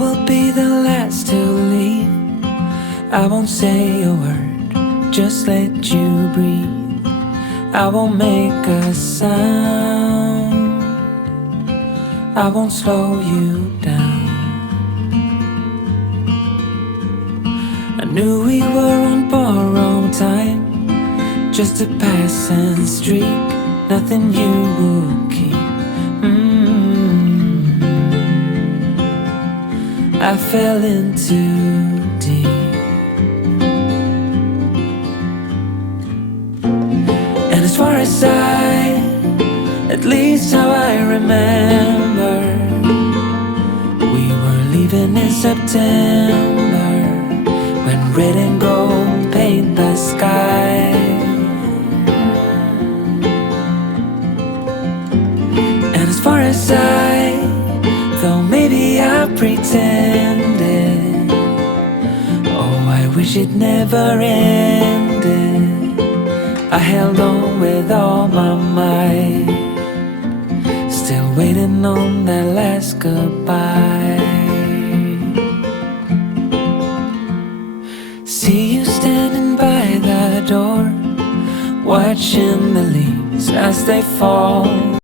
will be the last to leave. I won't say a word, just let you breathe. I won't make a sound, I won't slow you down. I knew we were on borrowed time, just a passing streak, nothing you would keep. I fell in too deep. And as far as at least how I remember, we were leaving in September, when red and gold paint the sky. And as far as though maybe I pretended, oh, I wish it never ended. I held on with all my might, still waiting on that last goodbye. See you standing by the door, watching the leaves as they fall.